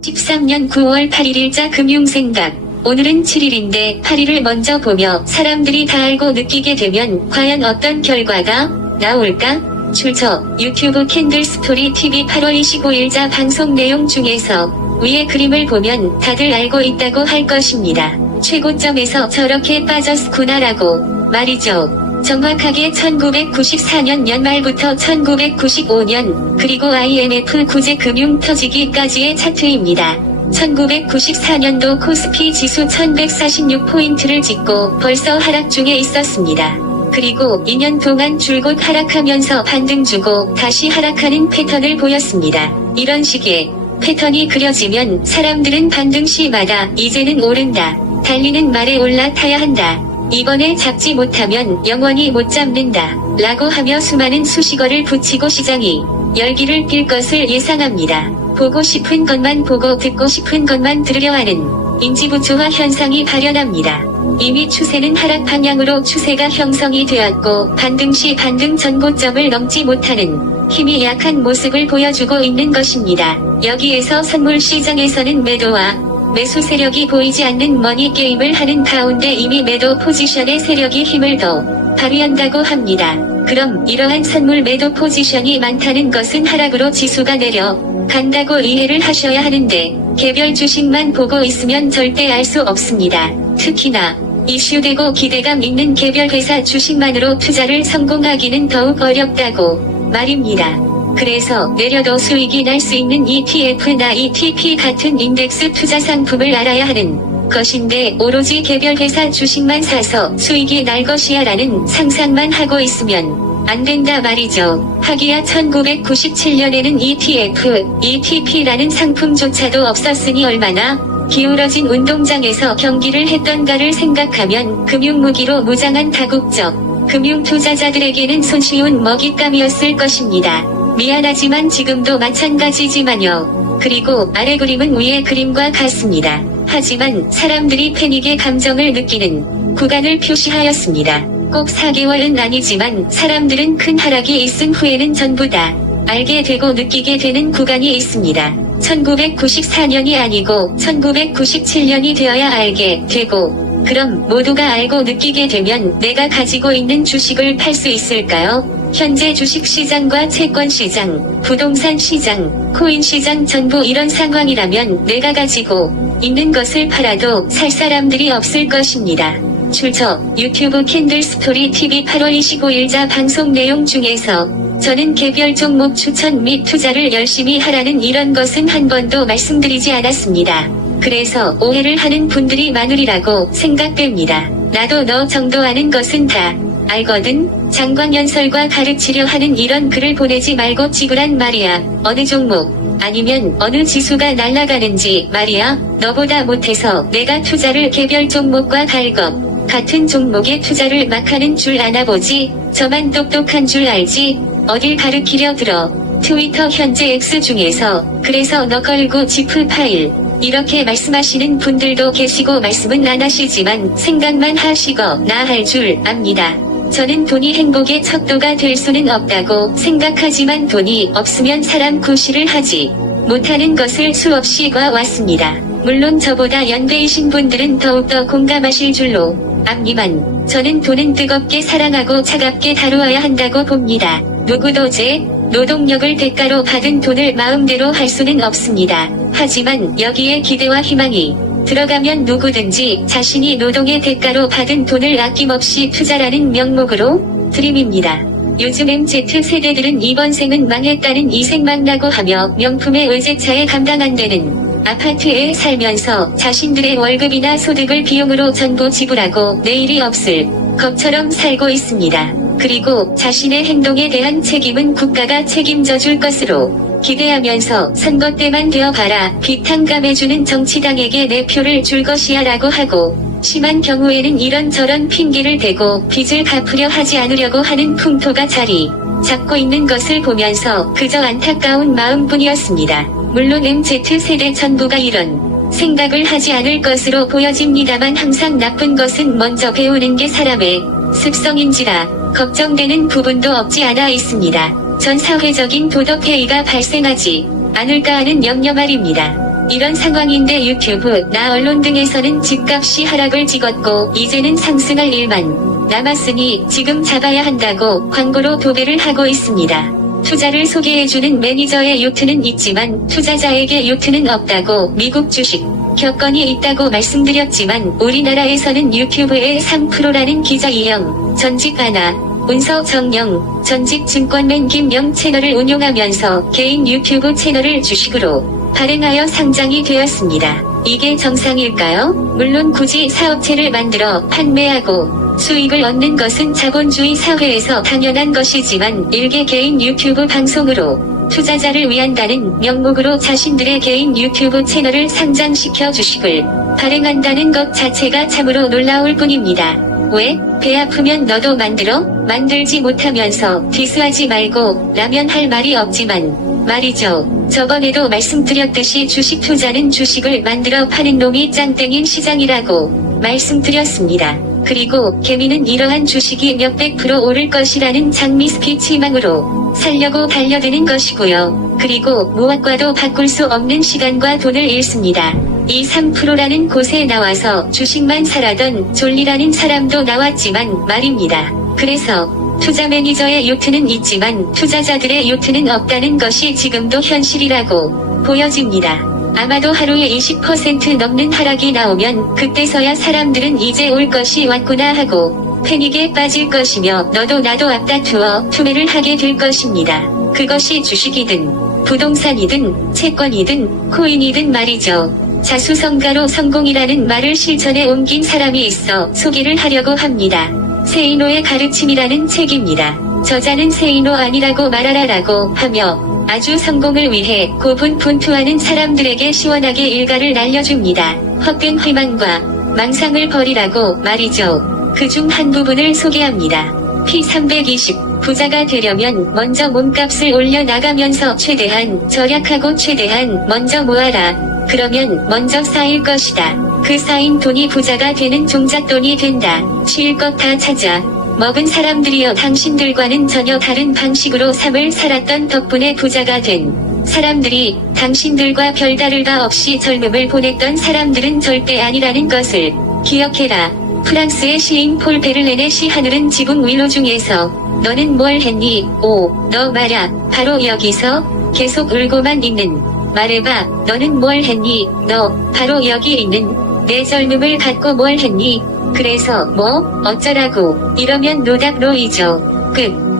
13년 9월 8일일자 금융생각. 오늘은 7일인데 8일을 먼저 보며 사람들이 다 알고 느끼게 되면 과연 어떤 결과가 나올까? 출처 유튜브 캔들스토리 TV 8월 25일자 방송 내용 중에서 위의 그림을 보면 다들 알고 있다고 할 것입니다. 최고점에서 저렇게 빠졌구나라고 말이죠. 정확하게 1994년 연말부터 1995년 그리고 IMF 구제 금융 터지기까지의 차트입니다. 1994년도 코스피 지수 1146포인트를 찍고 벌써 하락 중에 있었습니다. 그리고 2년 동안 줄곧 하락하면서 반등 주고 다시 하락하는 패턴을 보였습니다. 이런 식의 패턴이 그려지면 사람들은 반등 시마다 이제는 오른다, 달리는 말에 올라타야 한다, 이번에 잡지 못하면 영원히 못 잡는다 라고 하며 수많은 수식어를 붙이고 시장이 열기를 띨 것을 예상합니다. 보고 싶은 것만 보고 듣고 싶은 것만 들으려 하는 인지부조화 현상이 발현합니다. 이미 추세는 하락 방향으로 추세가 형성이 되었고 반등 시 반등 전고점을 넘지 못하는 힘이 약한 모습을 보여주고 있는 것입니다. 여기에서 선물 시장에서는 매도와 매수 세력이 보이지 않는 머니게임을 하는 가운데 이미 매도 포지션의 세력이 힘을 더 발휘한다고 합니다. 그럼 이러한 선물 매도 포지션이 많다는 것은 하락으로 지수가 내려간다고 이해를 하셔야 하는데 개별 주식만 보고 있으면 절대 알 수 없습니다. 특히나 이슈되고 기대감 있는 개별 회사 주식만으로 투자를 성공하기는 더욱 어렵다고 말입니다. 그래서 내려도 수익이 날 수 있는 ETF나 ETP 같은 인덱스 투자 상품을 알아야 하는 것인데 오로지 개별 회사 주식만 사서 수익이 날 것이야 라는 상상만 하고 있으면 안 된다 말이죠. 하기야 1997년에는 ETF, ETP라는 상품조차도 없었으니 얼마나 기울어진 운동장에서 경기를 했던가를 생각하면 금융무기로 무장한 다국적 금융 투자자들에게는 손쉬운 먹잇감이었을 것입니다. 미안하지만 지금도 마찬가지지만요. 그리고 아래 그림은 위의 그림과 같습니다. 하지만 사람들이 패닉의 감정을 느끼는 구간을 표시하였습니다. 꼭 4개월은 아니지만 사람들은 큰 하락이 있은 후에는 전부 다 알게 되고 느끼게 되는 구간이 있습니다. 1994년이 아니고 1997년이 되어야 알게 되고, 그럼 모두가 알고 느끼게 되면 내가 가지고 있는 주식을 팔 수 있을까요? 현재 주식시장과 채권시장, 부동산 시장, 코인 시장 전부 이런 상황이라면 내가 가지고 있는 것을 팔아도 살 사람들이 없을 것입니다. 출처 유튜브 캔들스토리 TV 8월 25일자 방송 내용 중에서 저는 개별 종목 추천 및 투자를 열심히 하라는 이런 것은 한 번도 말씀드리지 않았습니다. 그래서 오해를 하는 분들이 많으리라고 생각됩니다. 나도 너 정도 아는 것은 다 알거든. 장광연설과 가르치려 하는 이런 글을 보내지 말고 찍으란 말이야. 어느 종목 아니면 어느 지수가 날아가는지 말이야. 너보다 못해서 내가 투자를 개별 종목과 갈 것 같은 종목에 투자를 막 하는 줄 아나보지. 저만 똑똑한 줄 알지. 어딜 가르치려 들어. 트위터 현재 X 중에서 그래서 너 걸고 지프 파일 이렇게 말씀하시는 분들도 계시고 말씀은 안 하시지만 생각만 하시거나 할 줄 압니다. 저는 돈이 행복의 척도가 될 수는 없다고 생각하지만 돈이 없으면 사람 구실을 하지 못하는 것을 수없이 봐왔습니다. 물론 저보다 연배이신 분들은 더욱더 공감하실 줄로 압니만 저는 돈은 뜨겁게 사랑하고 차갑게 다루어야 한다고 봅니다. 누구도 제 노동력을 대가로 받은 돈을 마음대로 할 수는 없습니다. 하지만 여기에 기대와 희망이 들어가면 누구든지 자신이 노동의 대가로 받은 돈을 아낌없이 투자라는 명목으로 들임입니다. 요즘 MZ세대들은 이번 생은 망했다는 이 생망나고 하며 명품의 외제차에 감당 안 되는 아파트에 살면서 자신들의 월급이나 소득을 비용으로 전부 지불하고 내일이 없을 것처럼 살고 있습니다. 그리고 자신의 행동에 대한 책임은 국가가 책임져 줄 것으로 기대하면서 선거 때만 되어봐라 비탕감해주는 정치당에게 내 표를 줄 것이야 라고 하고 심한 경우에는 이런저런 핑계를 대고 빚을 갚으려 하지 않으려고 하는 풍토가 자리 잡고 있는 것을 보면서 그저 안타까운 마음뿐이었습니다. 물론 MZ세대 전부가 이런 생각을 하지 않을 것으로 보여집니다만 항상 나쁜 것은 먼저 배우는 게 사람의 습성인지라 걱정되는 부분도 없지 않아 있습니다. 전 사회적인 도덕해이가 발생하지 않을까 하는 염려 말입니다. 이런 상황인데 유튜브, 나 언론 등에서는 집값이 하락을 찍었고 이제는 상승할 일만 남았으니 지금 잡아야 한다고 광고로 도배를 하고 있습니다. 투자를 소개해주는 매니저의 요트는 있지만 투자자에게 요트는 없다고 미국 주식 격언이 있다고 말씀드렸지만 우리나라에서는 유튜브의 3%라는 기자 이영, 전직 아나, 운서 정영, 전직 증권맨 김영 채널을 운용하면서 개인 유튜브 채널을 주식으로 발행하여 상장이 되었습니다. 이게 정상일까요? 물론 굳이 사업체를 만들어 판매하고 수익을 얻는 것은 자본주의 사회에서 당연한 것이지만 일개 개인 유튜브 방송으로 투자자를 위한다는 명목으로 자신들의 개인 유튜브 채널을 상장시켜 주식을 발행한다는 것 자체가 참으로 놀라울 뿐입니다. 왜? 배 아프면 너도 만들어? 만들지 못하면서 디스하지 말고 라면 할 말이 없지만 말이죠. 저번에도 말씀드렸듯이 주식 투자는 주식을 만들어 파는 놈이 짱땡인 시장이라고 말씀드렸습니다. 그리고 개미는 이러한 주식이 몇백 프로 오를 것이라는 장미 스피치망으로 살려고 달려드는 것이고요. 그리고 무엇과도 바꿀 수 없는 시간과 돈을 잃습니다. 이 3%라는 곳에 나와서 주식만 사라던 졸리라는 사람도 나왔지만 말입니다. 그래서 투자 매니저의 요트는 있지만 투자자들의 요트는 없다는 것이 지금도 현실이라고 보여집니다. 아마도 하루에 20% 넘는 하락이 나오면 그때서야 사람들은 이제 올 것이 왔구나 하고 패닉에 빠질 것이며 너도 나도 앞다투어 투매를 하게 될 것입니다. 그것이 주식이든 부동산이든 채권이든 코인이든 말이죠. 자수성가로 성공이라는 말을 실천에 옮긴 사람이 있어 소개를 하려고 합니다. 세이노의 가르침이라는 책입니다. 저자는 세이노 아니라고 말하라라고 하며 아주 성공을 위해 고분분투하는 사람들에게 시원하게 일가를 날려줍니다. 헛된 희망과 망상을 버리라고 말이죠. 그중 한 부분을 소개합니다. P320 부자가 되려면 먼저 몸값을 올려나가면서 최대한 절약하고 최대한 먼저 모아라. 그러면 먼저 쌓일 것이다. 그 쌓인 돈이 부자가 되는 종잣돈이 된다. 쉴 것 다 찾아 먹은 사람들이여 당신들과는 전혀 다른 방식으로 삶을 살았던 덕분에 부자가 된 사람들이 당신들과 별다를 바 없이 젊음을 보냈던 사람들은 절대 아니라는 것을 기억해라. 프랑스의 시인 폴 베를렌의 시 하늘은 지붕 위로 중에서 너는 뭘 했니? 오, 너 말야. 바로 여기서 계속 울고만 있는 말해봐. 너는 뭘 했니? 너 바로 여기 있는 내 젊음을 갖고 뭘 했니? 그래서 뭐 어쩌라고 이러면 노답로이죠. 끝.